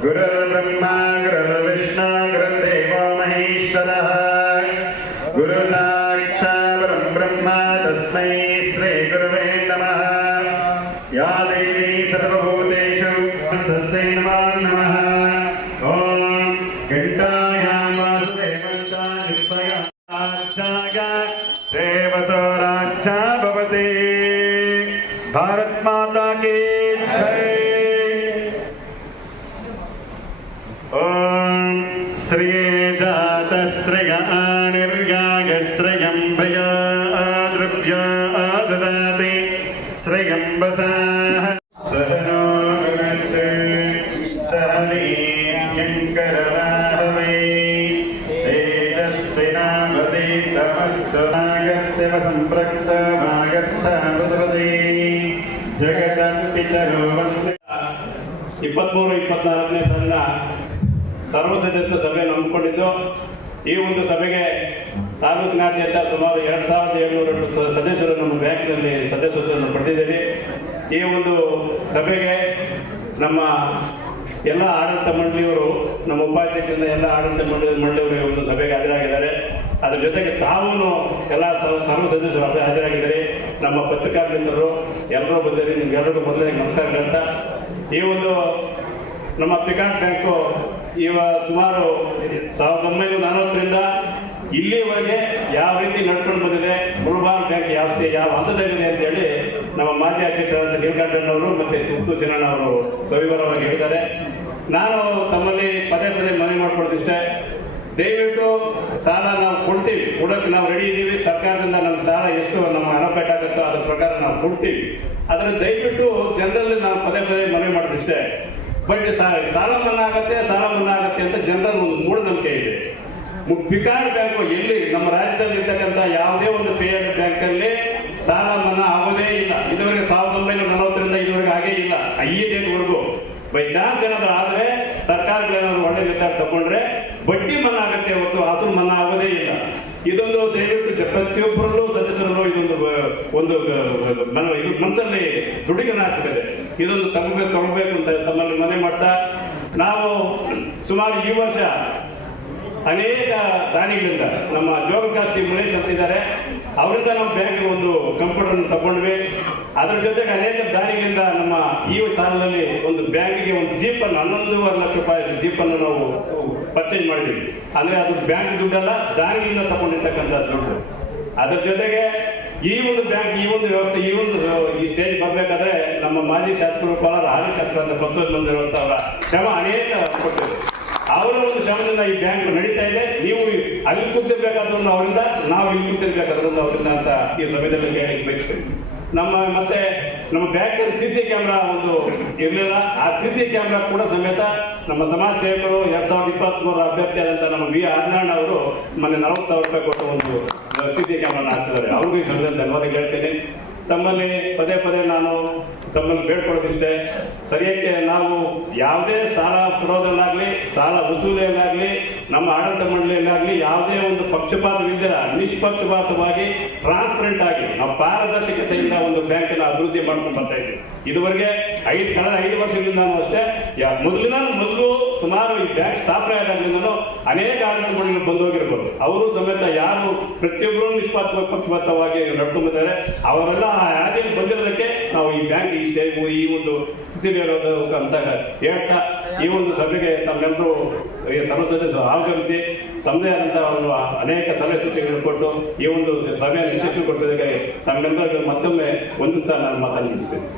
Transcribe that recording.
गुरुर्ब्रह्मा गुरुर्विष्णु गुरुर्देवो महेश्वरः गुरुसाक्षात् परं ब्रह्म तस्मै श्रीगुरवे नमः या देवी सर्वभूतेषु तस्यै नमो नमः ॐ घण्टायां वासुदेवं च नित्वया देवतो राज्ञा भवति भारत ॐ श्रिये जातश्रय निर्याय श्रयं भया द्रव्या ददाति श्रयं वसाः सह नो भुनक्तु, सह वीर्यङ्करवाहवै तेजस्विनामतीतमस्तु आगत्यव सम्पृक्तमागतः प्रसवते जगदपितरो वन्दे ಇಪ್ಪತ್ಮೂರು ಇಪ್ಪತ್ನಾಲ್ಕನೇ ಸಾಲಿನ ಸರ್ವ ಸದಸ್ಯ ಸಭೆ ನಂಬಿಕೊಂಡಿದ್ದು ಈ ಒಂದು ಸಭೆಗೆ ತಾಲೂಕಿನಾದ್ಯಂತ ಸುಮಾರು ಎರಡು ಸಾವಿರದ ಏಳ್ನೂರಷ್ಟು ಸದಸ್ಯರು ನಮ್ಮ ಬ್ಯಾಂಕ್ನಲ್ಲಿ ಸದಸ್ಯತ್ವವನ್ನು ಪಡೆದಿದ್ದೀವಿ. ಈ ಒಂದು ಸಭೆಗೆ ನಮ್ಮ ಎಲ್ಲ ಆಡಳಿತ ಮಂಡಳಿಯವರು, ನಮ್ಮ ಉಪಾಧ್ಯಕ್ಷರಿಂದ ಎಲ್ಲ ಆಡಳಿತ ಮಂಡಳಿ, ಮಂಡಳಿಯವರು ಈ ಒಂದು ಸಭೆಗೆ ಹಾಜರಾಗಿದ್ದಾರೆ. ಅದರ ಜೊತೆಗೆ ತಾವೂ ಎಲ್ಲ ಸರ್ವ ಸದಸ್ಯರು ಹಾಜ- ಹಾಜರಾಗಿದ್ದಾರೆ. ನಮ್ಮ ಪತ್ರಿಕಾ ಮಿತ್ರರು ಎಲ್ಲರೂ ಬಂದಿರಿ ನಿಮ್ಗೆಲ್ಲರಿಗೂ ಮೊದಲನೇ ನಮಸ್ಕಾರಗಳಂತ. ಈ ಒಂದು ನಮ್ಮ ಪಿಕಾಟ್ ಬ್ಯಾಂಕು ಇವ ಸುಮಾರು ಸಾವಿರದ ಒಂಬೈನೂರ ನಲವತ್ತರಿಂದ ಇಲ್ಲಿವರೆಗೆ ಯಾವ ರೀತಿ ನಡ್ಕೊಂಡು ಬಂದಿದೆ ಮುಳುಬಾಲ್ ಬ್ಯಾಂಕ್ ಯಾವ ಯಾವ ಹಂತದಲ್ಲಿದೆ ಅಂತ ಹೇಳಿ ನಮ್ಮ ಮಾಜಿ ಅಧ್ಯಕ್ಷರಾದ ನೀಲಕಂಠಣ್ಣವರು ಮತ್ತೆ ಸುತ್ತು ಜನಣ್ಣ ಅವರು ಸವಿವರವಾಗಿ ಹೇಳಿದ್ದಾರೆ. ನಾನು ತಮ್ಮಲ್ಲಿ ಪದೇ ಪದೇ ಮನವಿ ಮಾಡ್ಕೊಡೋದಿಷ್ಟೇ ದಯವಿಟ್ಟು ಸಾಲ ನಾವು ಕೊಡ್ತೀವಿ, ಕೊಡೋಕೆ ನಾವು ರೆಡಿ ಇದ್ದೀವಿ. ಸರ್ಕಾರದಿಂದ ನಮ್ಮ ಸಾಲ ಎಷ್ಟು, ನಮ್ಮ ಹಣ ಪೇಟಾಗುತ್ತೋ ಅದ್ರ ಪ್ರಕಾರ ನಾವು ಕೊಡ್ತೀವಿ. ಆದರೆ ದಯವಿಟ್ಟು ಜನರಲ್ಲಿ ನಾವು ಪದೇ ಪದೇ ಮನವಿ ಮಾಡೋದಿಷ್ಟೇ ಬಟ್ ಸಾಲ ಮನ್ನಾ ಆಗತ್ತೆ ಸಾಲ ಮನ್ನಾ ಆಗತ್ತೆ ಅಂತ ಜನರ ಒಂದು ಮೂಢನಂಬಿಕೆ ಇದೆ. ಪಿಕಾರ್ ಬ್ಯಾಂಕು ಎಲ್ಲಿ ನಮ್ಮ ರಾಜ್ಯದಲ್ಲಿ ಇರ್ತಕ್ಕಂಥ ಯಾವುದೇ ಒಂದು ಪೇಯರ್ ಬ್ಯಾಂಕ್ ಅಲ್ಲಿ ಸಾಲ ಮನ್ನಾ ಆಗೋದೇ ಇಲ್ಲ. ಇದುವರೆಗೆ ಸಾವಿರದ ಒಂಬೈನೂರ ನಲವತ್ತರಿಂದ ಇದುವರೆಗೆ ಆಗೇ ಇಲ್ಲ. ಈ ಡೇಟ್ವರೆಗೂ ಬೈ ಚಾನ್ಸ್ ಏನಾದ್ರು ಆದ್ರೆ ಸರ್ಕಾರಗಳೇನಾದ್ರು ಒಳ್ಳೆ ನಿರ್ಧಾರ ತಗೊಂಡ್ರೆ ಇದು ಮನಸ್ಸಲ್ಲಿ ದುಡಿಗನ ಆಗ್ತದೆ. ಇದೊಂದು ತಗೋಬೇಕು ತಗೋಬೇಕು ಅಂತ ತಮ್ಮಲ್ಲಿ ಮನೆ ಮಾಡ್ತಾ, ನಾವು ಸುಮಾರು ಈ ವರ್ಷ ಅನೇಕ ದಾನಿಗಳಿಂದ ನಮ್ಮ ಜೋಗಕಾಸ್ತಿ ಮುನೇಶ್ ಅಂತ ಅವರಿಂದ ನಮ್ಮ ಬ್ಯಾಂಕ್ ಒಂದು ಕಂಪ್ಯೂಟರ್ ತಗೊಂಡ್ವಿ. ಅದ್ರ ಜೊತೆಗೆ ಅನೇಕ ದಾನಿಗಳಿಂದ ನಮ್ಮ ಈ ಸಾಲದಲ್ಲಿ ಒಂದು ಬ್ಯಾಂಕಿಗೆ ಒಂದು ಜೀಪ್ ಅನ್ನು, ಹನ್ನೊಂದೂವರೆ ಲಕ್ಷ ರೂಪಾಯಿ ಜೀಪ್ ನಾವು ಪರ್ಚೇಸ್ ಮಾಡಿದ್ವಿ. ಅಂದ್ರೆ ಅದು ಬ್ಯಾಂಕ್ ದುಡ್ಡಲ್ಲ, ದಾನಿಗಳಿಂದ ತಗೊಂಡಿರ್ತಕ್ಕಂಥ ದುಡ್ಡು. ಅದ್ರ ಜೊತೆಗೆ ಈ ಒಂದು ಬ್ಯಾಂಕ್, ಈ ಒಂದು ವ್ಯವಸ್ಥೆ, ಈ ಒಂದು ಈ ಸ್ಟೇಜ್ ಬರಬೇಕಾದ್ರೆ ನಮ್ಮ ಮಾಜಿ ಶಾಸಕರು ಕೋಲಾರ ಹಾಲಿ ಅಂತ ಬಸವರಾಜ ಮಂದಿರುವಂತ ಅವರ ಶ್ರಮ ಅನೇಕ ಕೊಟ್ಟಿದೆ. ಅವರ ಒಂದು ಶ್ರಮದಿಂದ ಈ ಬ್ಯಾಂಕ್ ನಡೀತಾ ಇದೆ. ನೀವು ಅಲ್ಲಿ ಕೂತಿರ್ಬೇಕಾದ್ರೂ ಅವರಿಂದ, ನಾವು ಇಲ್ಲಿ ಕೂತಿರ್ಬೇಕಾದ್ರೂ ಅವರಿಂದ ಅಂತ ಈ ಸಮಯದಲ್ಲಿ ಹೇಳಿ ಬಯಸ್ತೀನಿ ನಮ್ಮ ಮತ್ತೆ ನಮ್ಮ ಬ್ಯಾಂಕ್ ಸಿ ಸಿ ಕ್ಯಾಮ್ರಾ ಒಂದು ಇರಲಿಲ್ಲ. ಆ ಸಿ ಸಿ ಕ್ಯಾಮ್ರಾ ಕೂಡ ಸಮೇತ ನಮ್ಮ ಸಮಾಜ ಸೇವಕರು ಎರಡ್ ಸಾವಿರದ ಇಪ್ಪತ್ತ್ ಮೂರರ ಅಭ್ಯರ್ಥಿಯಾದಂತ ನಮ್ಮ ವಿ ಆರ್ನಾಳ್ ಅವರು ಮೊನ್ನೆ ನಲವತ್ತು ಸಾವಿರ ರೂಪಾಯಿ ಕೊಟ್ಟು ಒಂದು ಸಿ ಸಿ ಕ್ಯಾಮ್ರಾನ ಹಾಕ್ತಿದ್ದಾರೆ ಅವ್ರಿಗೂ ಈ ಸಮಯದಲ್ಲಿ ಧನ್ಯವಾದ ಹೇಳ್ತೇನೆ. ತಮ್ಮಲ್ಲಿ ಪದೇ ಪದೇ ನಾನು ತಮ್ಮಲ್ಲಿ ಬೇಡ್ಕೊಳ್ಳೋದಿಷ್ಟೇ. ಸರಿಯಾಗಿ ನಾವು ಯಾವುದೇ ಸಾಲ ಕೊಡೋದಲ್ಲಾಗ್ಲಿ ಸಾಲ ವಸೂಲಿಯಲ್ಲಾಗಲಿ ನಮ್ಮ ಆಡಳಿತ ಮಂಡಳಿಯಲ್ಲಾಗಲಿ ಯಾವುದೇ ಒಂದು ಪಕ್ಷಪಾತವಿಲ್ಲದ ನಿಷ್ಪಕ್ಷಪಾತವಾಗಿ ಟ್ರಾನ್ಸ್ಪರೆಂಟ್ ಆಗಿ ನಾವು ಪಾರದರ್ಶಕತೆಯಿಂದ ಒಂದು ಬ್ಯಾಂಕಿನ ಅಭಿವೃದ್ಧಿ ಮಾಡ್ಕೊಂಡು ಬರ್ತಾ ಇದ್ದೀವಿ. ಇದುವರೆಗೆ ಐದು, ಕಳೆದ ಐದು ವರ್ಷಗಳಿಂದ ಅಷ್ಟೇ ಮೊದಲಿನ ಮೊದಲು ಸುಮಾರು ಈ ಬ್ಯಾಂಕ್ ಸ್ಥಾಪನೆ ಆದಾಗ್ಲಿಂದನೂ ಅನೇಕ ಆಡಳಿತ ಬಂದೋಗಿರ್ಬೋದು ಅವರು ಸಮೇತ ಯಾರು ಪ್ರತಿಯೊಬ್ಬರು ನಿಷ್ಪಾತ್ಮ ಪಕ್ಷಪಾತವಾಗಿ ನಡ್ಕೊಂಡಿದ್ದಾರೆ ಅವರೆಲ್ಲ ಆ ಯಾದಿಯಲ್ಲಿ ಬಂದಿರೋದಕ್ಕೆ ನಾವು ಈ ಬ್ಯಾಂಕ್, ಈ ಸ್ಟೇಜ್ ಈ ಒಂದು ಸ್ಥಿತಿ ಇರೋದು ಅಂತ ಹೇಳ್ತಾ ಈ ಒಂದು ಸಭೆಗೆ ತಮ್ಮೆಲ್ಲರೂ ಸರ್ವ ಸದಸ್ಯರು ಆಗಮಿಸಿ ತಮ್ಮದೇ ಆದಂತಹ ಒಂದು ಅನೇಕ ಸಲಹೆ ಸೂಚನೆಗಳು ಕೊಟ್ಟು ಈ ಒಂದು ಸಭೆಯನ್ನು ಯಶಸ್ವಿಗೊಳಿಸೋದಕ್ಕೆ ತಮ್ಮೆಲ್ಲರಿಗೂ ಮತ್ತೊಮ್ಮೆ ಒಂದಿಸ್ತಾ ನಾನು ಮಾತನ್ನು ಮುಗಿಸ್ತೇನೆ